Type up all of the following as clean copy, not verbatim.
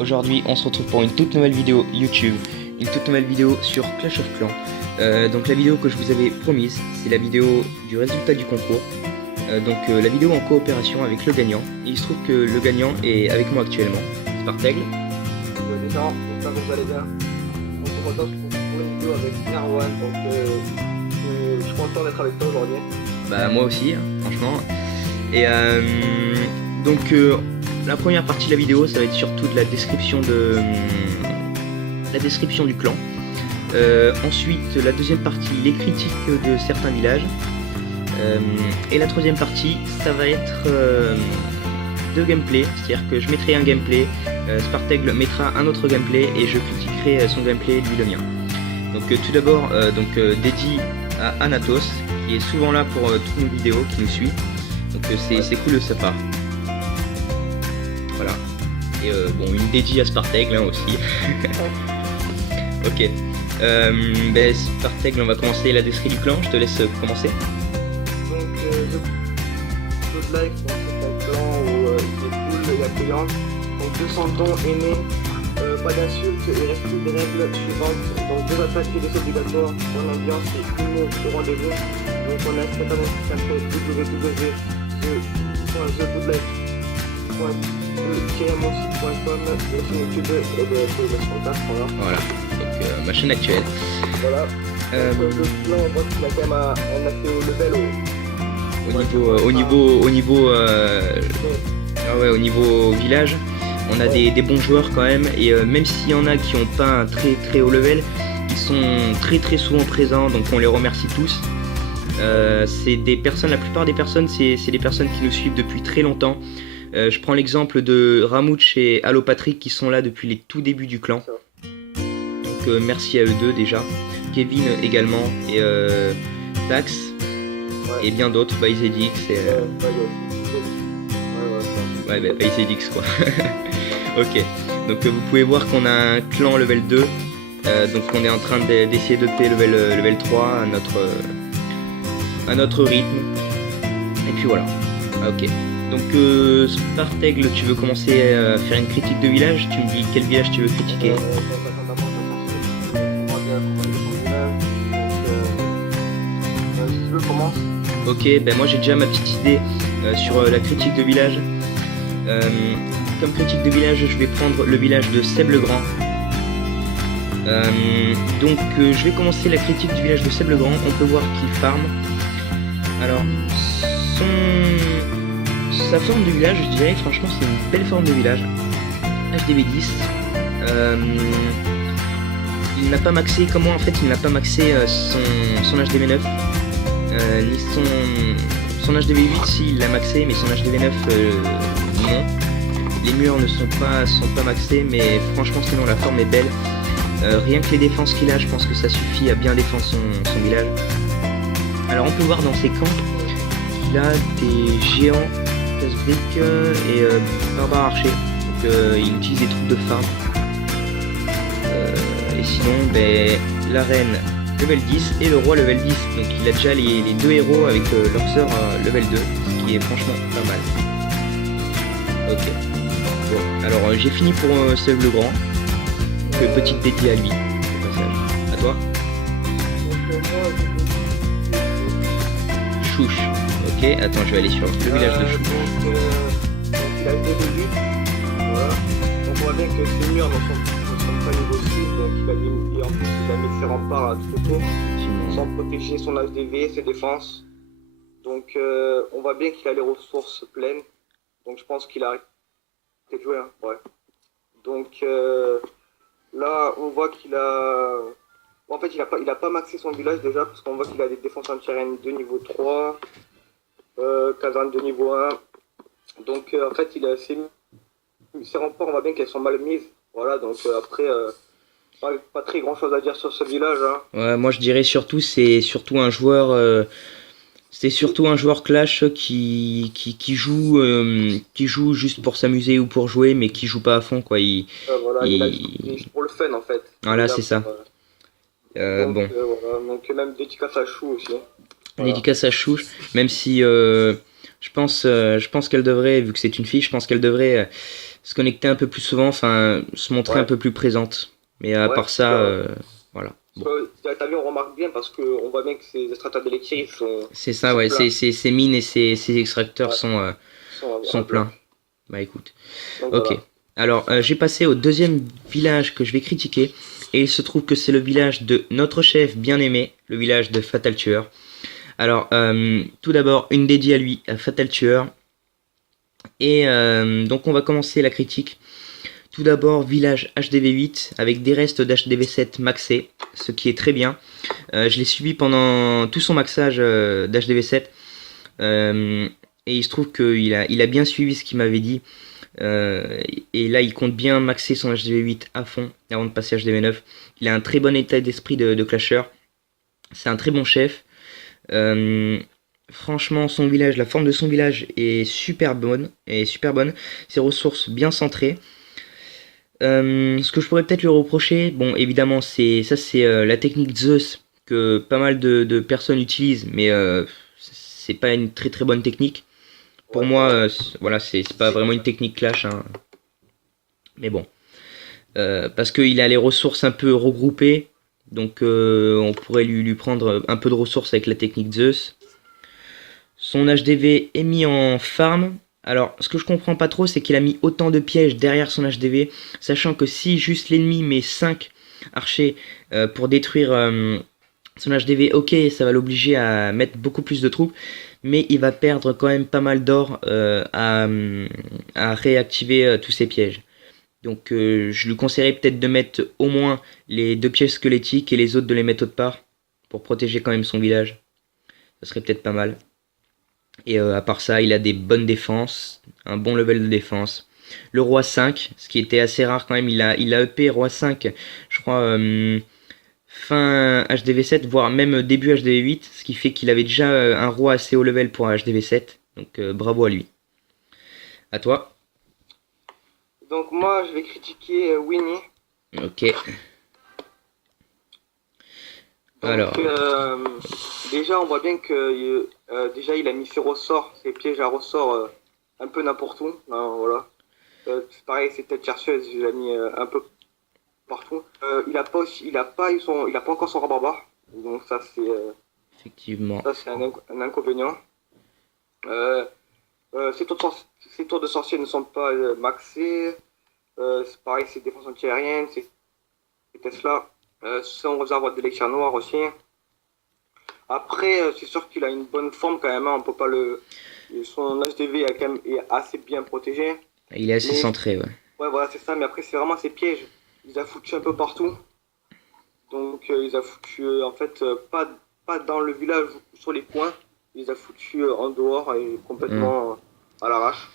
Aujourd'hui on se retrouve pour une toute nouvelle vidéo YouTube, une toute nouvelle vidéo sur Clash of Clans. Donc la vidéo que je vous avais promise, c'est la vidéo du résultat du concours. La vidéo en coopération avec le gagnant. Il se trouve que le gagnant est avec moi actuellement, Spartaigle. Les gens, j'espère que vous allez bien. On se retrouve pour une vidéo avec Erwan, donc je suis content d'être avec toi aujourd'hui. Bah moi aussi, franchement. Et la première partie de la vidéo, ça va être surtout de la description du clan. Ensuite, la deuxième partie, les critiques de certains villages. Et la troisième partie, ça va être de gameplay, c'est-à-dire que je mettrai un gameplay, Spartaigle mettra un autre gameplay et je critiquerai son gameplay, lui le mien. Donc tout d'abord, dédié à Anatos, qui est souvent là pour toutes nos vidéos, qui nous suit. Donc c'est cool de sa part. Voilà. Et une dédiée à Spartaigle aussi. Ok. Spartaigle, on va commencer la description du clan, je te laisse commencer. Donc good life, c'est un clan où il est cool et accueillant. Donc 200 dons aimés, pas d'insultes et respect des règles suivantes. Donc 2 attaques et des obligatoires, bonne ambiance et humour au rendez-vous. Donc on a un site internet qui s'appelle www.themosi.com, la chaîne YouTube et de contact, Voilà, donc ma chaîne actuelle. Voilà. Le clan, on voit qu'il a quand même un assez haut level au niveau village, on a des bons joueurs quand même, et même s'il y en a qui n'ont pas un très haut level, ils sont très souvent présents, donc on les remercie tous. C'est des personnes, la plupart des personnes, c'est des personnes qui nous suivent depuis très longtemps. Je prends l'exemple de Ramouch et Allo Patrick qui sont là depuis les tout débuts du clan. Donc merci à eux deux déjà. Kevin également, et Tax, et bien d'autres, Baizedix et... Baizedix quoi. Ok, donc vous pouvez voir qu'on a un clan level 2, donc on est en train d'essayer de payer level 3 à notre rythme. Et puis voilà, ok. Donc Spartaigle, tu veux commencer à faire une critique de village? Tu me dis quel village tu veux critiquer? Ok, moi j'ai déjà ma petite idée sur la critique de village. Comme critique de village, je vais prendre le village de Seb-le-Grand. Je vais commencer la critique du village de Seb-le-Grand. On peut voir qu'il farm. Alors, sa forme de village, je dirais, franchement, c'est une belle forme de village. HDV 10. Il n'a pas maxé, comment en fait il n'a pas maxé son HDV 9 ni son HDV 8, si il l'a maxé, mais son HDV 9 non. Les murs ne sont pas maxés, mais franchement sinon la forme est belle. Rien que les défenses qu'il a, je pense que ça suffit à bien défendre son village. Alors on peut voir dans ses camps qu'il a des géants, casse-briques et barbares archers. Donc il utilise des troupes de farm. Et sinon la reine level 10 et le roi level 10. Donc il a déjà les deux héros avec leur sœur level 2, ce qui est franchement pas mal. Ok. Bon, alors j'ai fini pour Seb le Grand. Donc petite dédiée à lui, au passage. À toi. Chouche. Ok, attends, je vais aller sur le village de Chouche. Donc il a été début. Voilà. Donc on voit bien que ces murs ne sont pas niveau 6, donc il a mis ses remparts à tout autour, sans protéger son HDV, ses défenses. Donc on voit bien qu'il a les ressources pleines. Donc je pense qu'il a arrêté de jouer. Hein. Ouais. Donc là on voit qu'il a... En fait il a pas maxé son village déjà, parce qu'on voit qu'il a des défenses anti-aériennes de niveau 3, caserne de niveau 1. Donc en fait il a ses remparts, on voit bien qu'elles sont mal mises. Voilà, donc après, pas très grand chose à dire sur ce village. Hein. Ouais, moi je dirais surtout, c'est surtout un joueur Clash qui joue juste pour s'amuser ou pour jouer, mais qui joue pas à fond quoi. Il joue pour le fun en fait. Voilà, c'est ça. Voilà. Donc même dédicace à Chou aussi. Voilà. Dédicace à Chou, même si je pense qu'elle devrait, vu que c'est une fille, je pense qu'elle devrait se connecter un peu plus souvent, enfin se montrer un Ouais, peu plus présente. Mais à ouais, part ça, voilà. Bon. t'as vu, on remarque bien parce qu'on voit bien que ces extracteurs d'électricité C'est ils ça, sont ouais, pleins. ces mines et ces extracteurs Ouais, ils sont sont à bloc. pleins. Bah écoute. Donc Ok. voilà. Alors, j'ai passé au deuxième village que je vais critiquer. Et il se trouve que c'est le village de notre chef bien-aimé, le village de Fatal Tueur. Alors, tout d'abord, une dédiée à lui, à Fatal Tueur. Et donc, on va commencer la critique. Tout d'abord, village HDV8 avec des restes d'HDV7 maxés, ce qui est très bien. Je l'ai suivi pendant tout son maxage d'HDV7. Et il se trouve qu'il a bien suivi ce qu'il m'avait dit. Et là, il compte bien maxer son HDV8 à fond avant de passer HDV9. Il a un très bon état d'esprit de clasher. C'est un très bon chef. Euh, Franchement, son village, la forme de son village est super bonne. Ses ressources bien centrées. Ce que je pourrais peut-être lui reprocher, bon, évidemment, c'est la technique Zeus que pas mal de personnes utilisent, mais c'est pas une très très bonne technique. Pour Ouais, c'est moi, vrai. voilà, c'est pas vraiment une technique clash, hein. Mais bon. Parce qu'il a les ressources un peu regroupées, donc on pourrait lui prendre un peu de ressources avec la technique Zeus. Son HDV est mis en farm. Alors, ce que je comprends pas trop, c'est qu'il a mis autant de pièges derrière son HDV, sachant que si juste l'ennemi met 5 archers pour détruire son HDV, ok, ça va l'obliger à mettre beaucoup plus de troupes, mais il va perdre quand même pas mal d'or à réactiver tous ses pièges. Donc je lui conseillerais peut-être de mettre au moins les 2 pièges squelettiques et les autres de les mettre autre part pour protéger quand même son village. Ça serait peut-être pas mal. Et à part ça, il a des bonnes défenses, un bon level de défense. Le roi 5, ce qui était assez rare quand même, il a EP roi 5, je crois, fin HDV7, voire même début HDV8, ce qui fait qu'il avait déjà un roi assez haut level pour un HDV7. Donc bravo à lui. À toi. Donc moi, je vais critiquer Winnie. Ok. Donc Alors, déjà, on voit bien que déjà il a mis ses ressorts, ses pièges à ressorts un peu n'importe où. Hein, voilà. C'est pareil, ses têtes chercheuses, il a mis un peu partout. Il a pas encore son barbare. Donc effectivement. ça c'est un inconvénient. Euh, ses tours de sorcier ne sont pas maxés. C'est pareil, ses défenses antiaériennes, ses Tesla. Son réservoir d'élixir noir aussi. Après, c'est sûr qu'il a une bonne forme quand même. Hein, on peut pas son HDV est assez bien protégé. Il est assez Mais centré, ouais. ouais, voilà, c'est ça. Mais après, c'est vraiment ses pièges. Il a foutu un peu partout. Donc, il a foutu en fait pas dans le village ou sur les coins. Il a foutu en dehors et Hmm. complètement à l'arrache.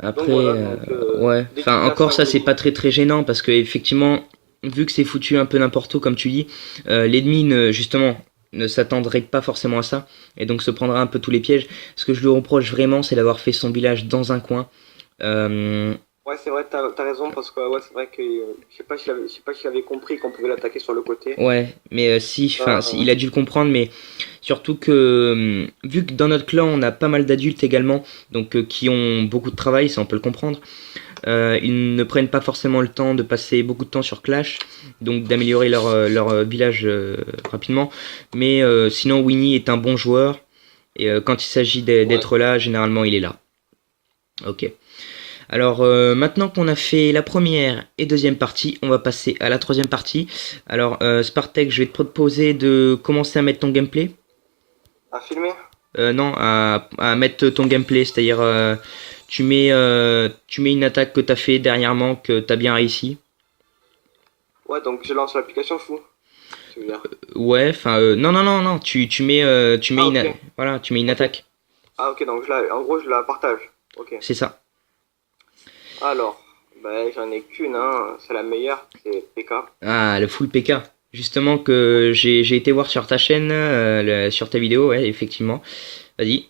Donc Après, voilà. Donc, ouais. Enfin, encore dédicace à ça, c'est Winnie. pas très très gênant parce que effectivement, vu que c'est foutu un peu n'importe où, comme tu dis, l'ennemi justement ne s'attendrait pas forcément à ça et donc se prendra un peu tous les pièges. Ce que je lui reproche vraiment, c'est d'avoir fait son village dans un coin. Euh, Ouais, c'est vrai, t'as raison, parce que ouais, c'est vrai que je sais pas s'il avait compris qu'on pouvait l'attaquer sur le côté. Ouais, mais si, enfin, Euh, il a dû le comprendre, mais surtout que, vu que dans notre clan, on a pas mal d'adultes également, donc qui ont beaucoup de travail, ça on peut le comprendre, ils ne prennent pas forcément le temps de passer beaucoup de temps sur Clash, donc d'améliorer leur village rapidement, mais sinon Winnie est un bon joueur, et quand il s'agit ouais. d'être là, généralement il est là. Ok. Alors maintenant qu'on a fait la première et deuxième partie, on va passer à la troisième partie. Alors Spartek, je vais te proposer de commencer à mettre ton gameplay. À filmer? Non, à mettre ton gameplay, c'est-à-dire tu mets une attaque que tu as fait dernièrement, que tu as bien réussi. Ouais, donc je lance l'application fou, tu veux dire. Ouais, enfin non non non non, tu mets Ah, ok. voilà, tu mets une Ok. attaque. Ah, ok, donc en gros, je la partage. Ok. C'est ça. Alors, bah, j'en ai qu'une, hein. C'est la meilleure, c'est PK. Ah, le full PK. Justement que j'ai été voir sur ta chaîne, sur ta vidéo, ouais, effectivement. Vas-y.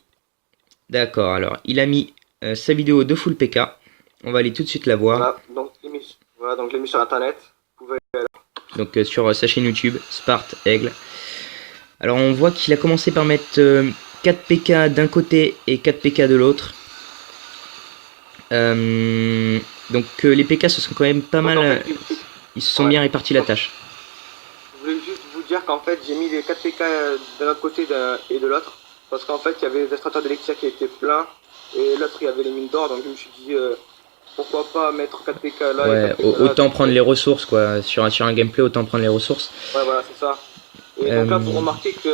D'accord, alors il a mis sa vidéo de full PK. On va aller tout de suite la voir. Voilà, donc je l'ai mis sur internet. Vous pouvez... Donc sur sa chaîne YouTube, Spart Aigle. Alors on voit qu'il a commencé par mettre 4 PK d'un côté et 4 PK de l'autre. Donc les PK se sont quand même pas Donc, mal, en fait, ils se sont ouais. bien répartis la tâche. Je voulais juste vous dire qu'en fait, j'ai mis les 4 PK d'un autre côté et de l'autre. Parce qu'en fait, il y avait les extracteurs d'Elixir qui étaient pleins. Et l'autre, il y avait les mines d'or. Donc je me suis dit, pourquoi pas mettre 4 PK là et 4 Ouais, PK là. autant prendre les ressources quoi. Sur un gameplay, autant prendre les ressources. Ouais, voilà, c'est ça. Et donc là, vous remarquez que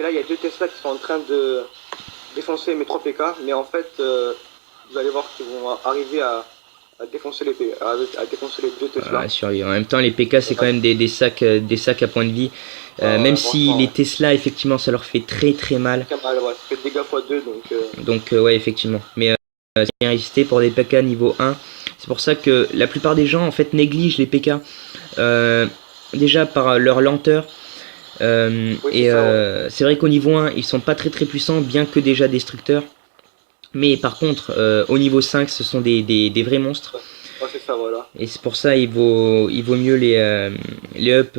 là, il y a deux Tesla qui sont en train de défoncer mes 3 PK. Mais en fait, vous allez voir qu'ils vont arriver à défoncer à défoncer les deux Tesla. En même temps, les PK c'est quand même des sacs à points de vie. Même si les Franchement, Tesla, effectivement, ça leur fait très très mal. ouais. Ouais, ça fait dégâts x2. Donc ouais, effectivement. Mais c'est bien résisté pour des PK niveau 1. C'est pour ça que la plupart des gens en fait négligent les PK. Déjà par leur lenteur. Oui, c'est ça, ouais. C'est vrai qu'au niveau 1, ils sont pas très très puissants, bien que déjà destructeurs. Mais par contre, au niveau 5, ce sont des vrais monstres. Ouais, c'est ça, voilà. Et c'est pour ça il vaut mieux les up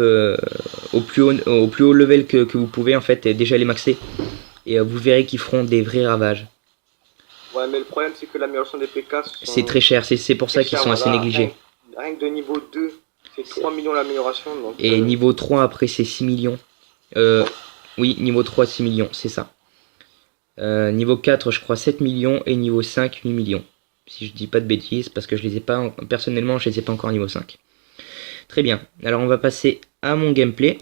au plus haut level que vous pouvez en fait, et déjà les maxer. Et vous verrez qu'ils feront des vrais ravages. Ouais, mais le problème, c'est que l'amélioration des PK C'est sont très cher, c'est pour ça très qu'ils chères, sont assez voilà. négligés. Rien que de niveau 2, c'est 3 millions l'amélioration. Donc, Et niveau 3 après c'est 6 millions. Oui, niveau 3 6 millions, c'est ça. Niveau 4 je crois 7 millions et niveau 5 8 millions. Si je dis pas de bêtises parce que je les ai pas personnellement je les ai pas encore niveau 5. Très bien, alors on va passer à mon gameplay.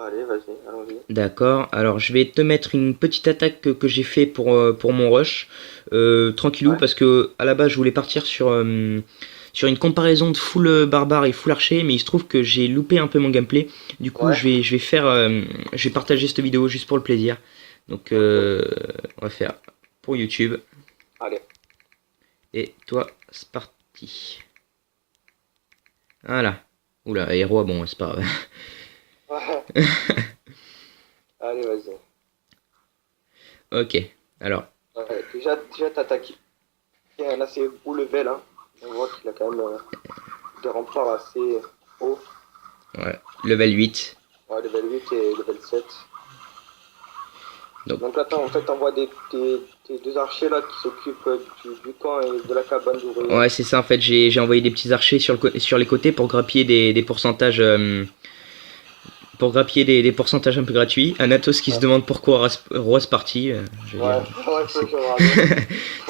allez, vas-y, allons-y. D'accord, alors je vais te mettre une petite attaque que j'ai fait pour mon rush. Tranquillou, Ouais. parce que à la base je voulais partir sur une comparaison de full barbare et full archer, mais il se trouve que j'ai loupé un peu mon gameplay. Du coup, Ouais. je vais partager cette vidéo juste pour le plaisir. Donc, on va faire pour YouTube. Allez. Et toi, c'est parti. Voilà. Oula, héros, bon, c'est pas grave. Ouais. Allez, vas-y. Ok, alors, Ouais, déjà t'attaques. Là, c'est haut level, hein. On voit qu'il a quand même des remparts assez hauts. ouais, level 8. Ouais, level 8 et level 7. Donc, Donc attends, en fait, t'envoies tes deux archers là qui s'occupent du camp et de la cabane d'ouvriers. ouais, c'est ça, en fait, j'ai envoyé des petits archers sur les côtés pour grappiller des pourcentages. Pour grappiller des pourcentages un peu gratuits. Un Athos qui se demande pourquoi Rose parti. Je veux Ouais, dire, ouais, faut que je regarde.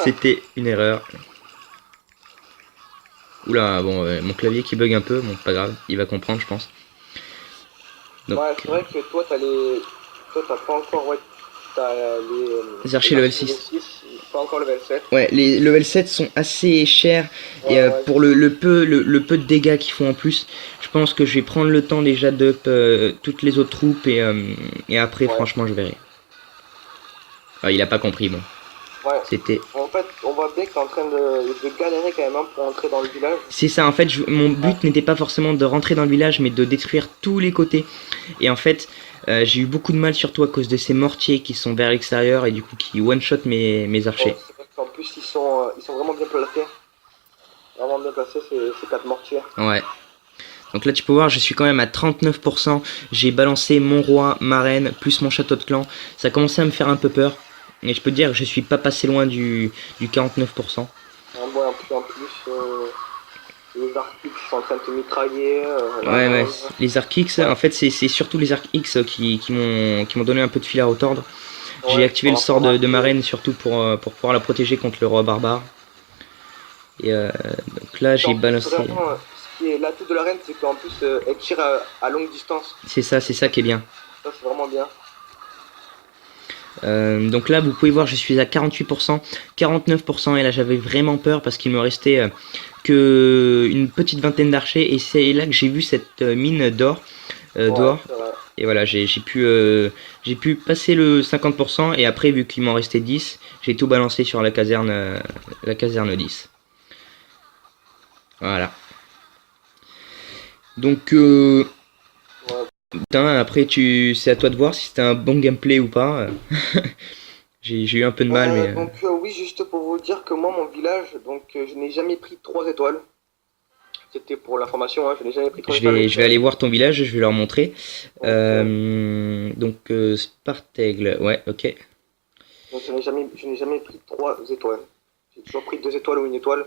c'était une erreur. Oula, bon, mon clavier qui bug un peu, bon, pas grave, il va comprendre, je pense. Donc, Ouais, c'est vrai que toi, toi, t'as pas encore, ouais, t'as les archers level level 6. 6, pas encore level 7. Ouais, les level 7 sont assez chers. Et Ouais, pour le peu de dégâts qu'ils font en plus, je pense que je vais prendre le temps déjà d'up toutes les autres troupes et après, ouais, franchement, je verrai. Ah, il a pas compris, bon. ouais. C'était. En fait, on voit bien que t'es en train de galérer quand même hein, pour entrer dans le village. C'est ça, en fait, mon Ouais, but n'était pas forcément de rentrer dans le village, mais de détruire tous les côtés. Et en fait, j'ai eu beaucoup de mal, surtout à cause de ces mortiers qui sont vers l'extérieur et du coup qui one-shot mes ouais, archers. c'est vrai qu'en plus, ils sont vraiment bien placés. Vraiment bien placés, ces 4 mortiers. Ouais. Donc là, tu peux voir, je suis quand même à 39%. J'ai balancé mon roi, ma reine, plus mon château de clan. Ça a commencé à me faire un peu peur. Et je peux te dire que je suis pas passé loin du 49%. Ouais, en plus les arcs qui sont en train de te mitrailler. La Ouais, ouais. reine. Les arcs X, Ouais, en fait, c'est surtout les arcs X qui m'ont donné un peu de fil à retordre. J'ai ouais, activé par le sort rapport à de ma reine surtout pour pouvoir la protéger contre le roi barbare. Et donc là, j'ai en plus, balancé. vraiment, ce qui est l'atout de la reine, c'est qu'en plus, elle tire à longue distance. C'est ça qui est bien. Ça, c'est vraiment bien. Donc là, vous pouvez voir, je suis à 48%, 49%. Et là, j'avais vraiment peur parce qu'il me restait que une petite vingtaine d'archers. Et c'est là que j'ai vu cette mine d'or. Ouais, D'or. c'est vrai. Et voilà, j'ai pu passer le 50%. Et après, vu qu'il m'en restait 10, j'ai tout balancé sur la caserne 10. Voilà. Donc, Ouais. putain, après, c'est à toi de voir si c'était un bon gameplay ou pas. J'ai eu un peu de mal, mais Donc oui, juste pour vous dire que moi, mon village, donc je n'ai jamais pris 3 étoiles. C'était pour l'information, hein, je n'ai jamais pris 3 étoiles. je vais aller voir ton village, je vais leur montrer. Donc, Donc, Spartaigle, ouais, ok. donc je n'ai jamais pris 3 étoiles. J'ai toujours pris 2 étoiles ou 1 étoile.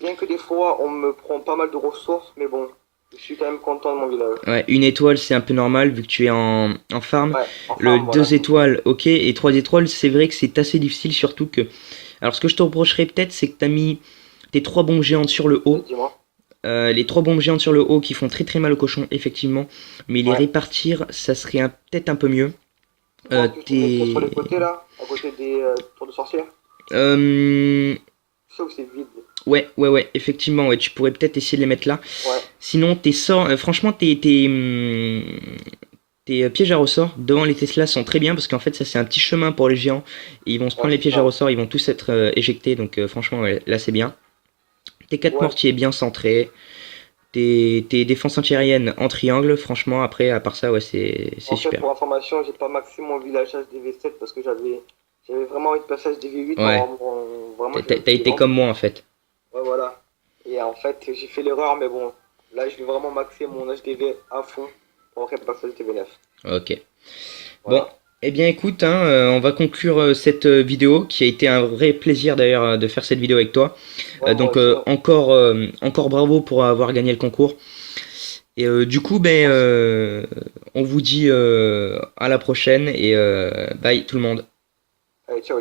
Bien que des fois, on me prend pas mal de ressources, mais bon, je suis quand même content de mon village. Ouais, une étoile, c'est un peu normal vu que tu es en farm. Ouais, Le enfin, voilà, 2 étoiles, ok. Et 3 étoiles, c'est vrai que c'est assez difficile, surtout que. Alors, ce que je te reprocherais peut-être, c'est que t'as mis tes 3 bombes géantes sur le haut. dis-moi. Les 3 bombes géantes sur le haut qui font très très mal aux cochons, effectivement. Mais les Ouais. répartir, ça serait peut-être un peu mieux. Tu penses que je te mettrais sur les T'es. côtés là, à côté des tours de sorcière? Euh, Je sais où c'est vide. ouais, effectivement, ouais, tu pourrais peut-être essayer de les mettre là. Ouais, Sinon, tes sorts, franchement, tes pièges à ressort devant les Tesla sont très bien parce qu'en fait, ça c'est un petit chemin pour les géants. Et ils vont se ouais, prendre les c'est pièges à ça. ressort, ils vont tous être éjectés. Donc, franchement, ouais, là c'est bien. Tes 4 Ouais. mortiers bien centrés. Tes défenses antiaériennes en triangle. Franchement, après, à part ça, ouais, c'est En fait, super. pour information, j'ai pas maxé mon village HDV7 parce que j'avais vraiment envie de passer HDV8 pour Ouais, avoir vraiment t'as j'ai été vraiment. comme moi en fait. Ouais, voilà. Et en fait, j'ai fait l'erreur, mais bon, là, je vais vraiment maxer mon HDV à fond pour après passer HDV9. Ok. Bon, Voilà. eh bien écoute, hein, on va conclure cette vidéo qui a été un vrai plaisir d'ailleurs de faire cette vidéo avec toi. Ouais, moi Donc aussi, hein. encore bravo pour avoir gagné le concours. Et du coup, ben, Merci. on vous dit à la prochaine et bye tout le monde. Allez, ciao.